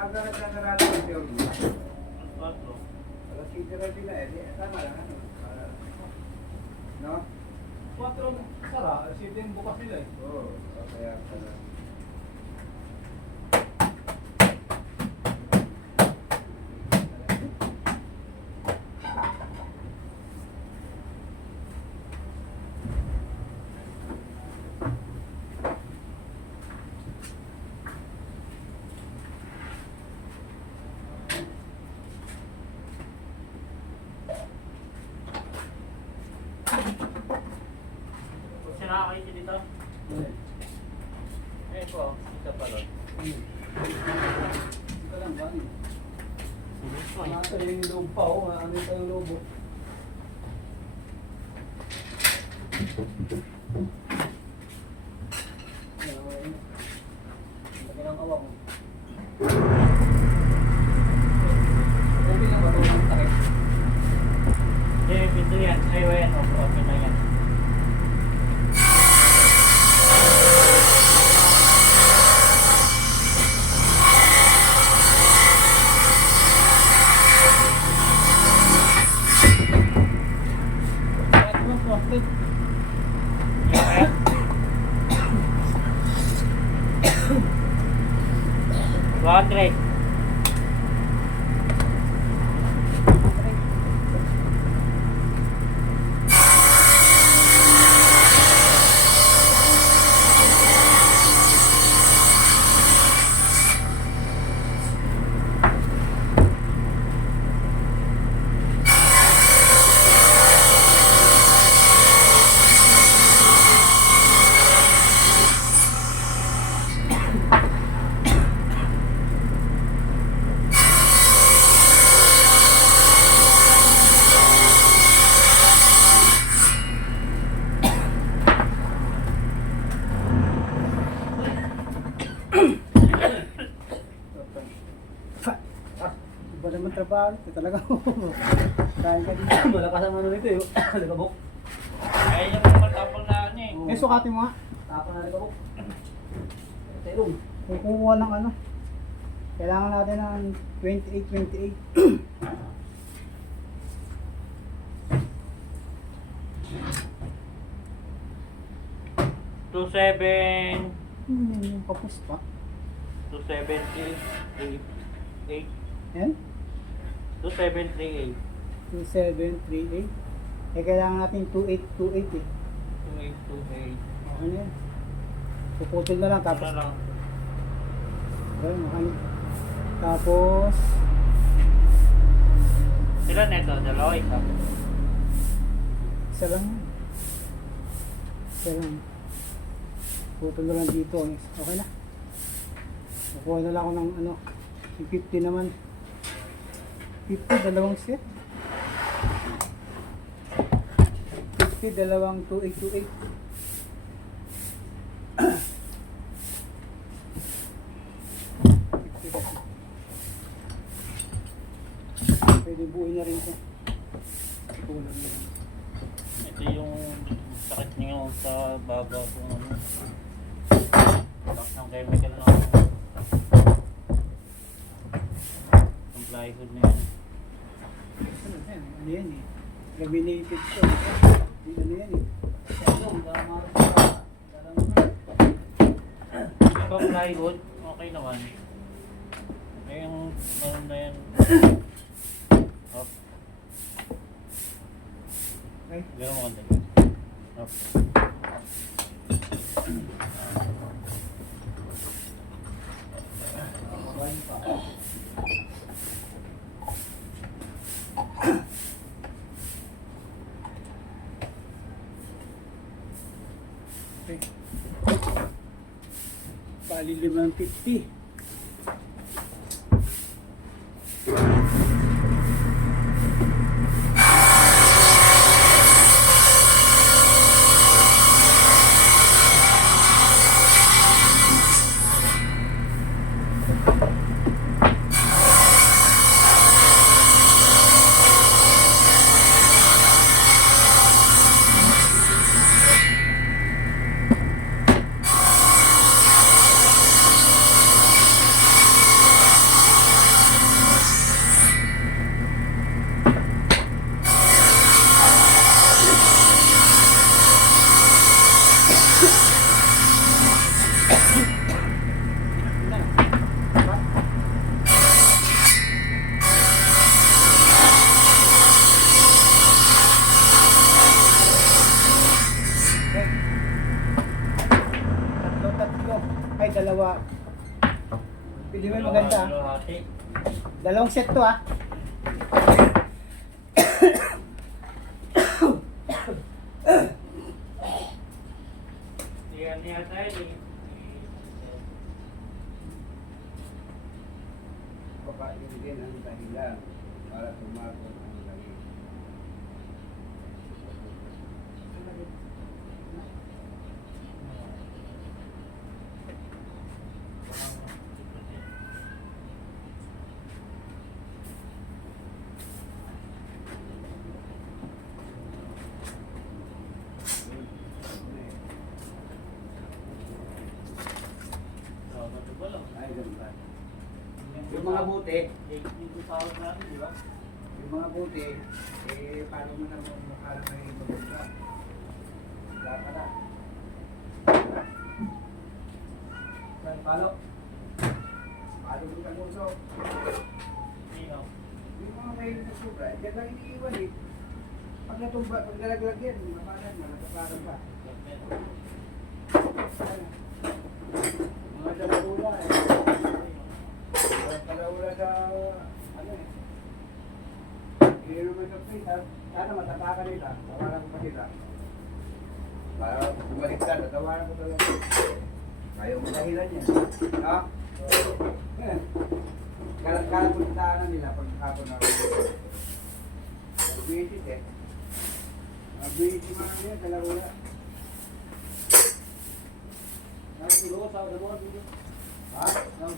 Aga na sarado ng teori. Alas 7 na din eh. Tama lang ano. No? 4 sara, 7 bukas nila eh. Oo, kaya pala. Nakakita dito? Eh po, isa pa lang. Ito lang ba? Nasa yung loob pa oh. Ano pa yung loob oh. Lagi ng awang oh. Okay lang ba ito ang takip? Eh, pinto yan. Ay, wayan. Okay na yan. Rodrick. Iba naman trabaho ito talaga. Dahil ka dito. Malakas ang ano nito eh. Nagabok. Ay, yung matapang na ano eh. Eh, sukatin mo nga. Tapos na nagabok. Tailong. Kukuha ng ano. Kailangan natin ng 28. 27. Yung kapos pa. 278. Yan. 2738. 2738. Eh, kailangan natin 2828 eh. 2828. Ano yan? Puputol na lang tapos. Ano lang? Ayun, ano. Tapos. Sila neto, dalawa isa. Isa lang. Isa lang. Putol na lang dito. Okay na. Kukuha na lang ako ng ano. Yung 50 naman. 50, dalawang set. 50, dalawang 2828. Pwede buuin na rin ito. Kulang na lang. Ito yung sakit niyo sa baba kung ano. Tapos ng chemical na yung plywood na yun. Ano yan eh? Laminated to. Ano yan eh? Ano, damaras pa. Dalang na. pang plywood, okay naman. Eh, yung ano na yan. Up. Okay. Gano'n mo kanta. Up. Mabahin pa. Okay. Bali 550. Okay. Tatlo. Ay, dalawa. Pili mo yung maganda. Ah. Kalahati. Dalawang set to ah. Yan yata eh. Papain din ang dahilan para tumakot ang langit. Ay, ganun ba? Yung mga buti, yung mga buti, eh, paano mo naman mukha na may maganda? Wala ka na. Palo. Palo mo ka muso. Yung mga may sa sobra, diyan lang iniiwan eh. Pag natumba, pag nalaglag yan, mapanan na, nagkaparang ka. Mga dalawula eh. Mga dalawula sa, ano eh. Hindi naman sa place, sana matataka nila. Tawanan ko pa sila. Para bumalik ka, tawanan ko talaga. Ayaw mo dahilan yan. Ha? Kalat-kalat mo sa nila pag hapon na ako. Buwisit eh. Buwisit mga niya, dalawula. Ha?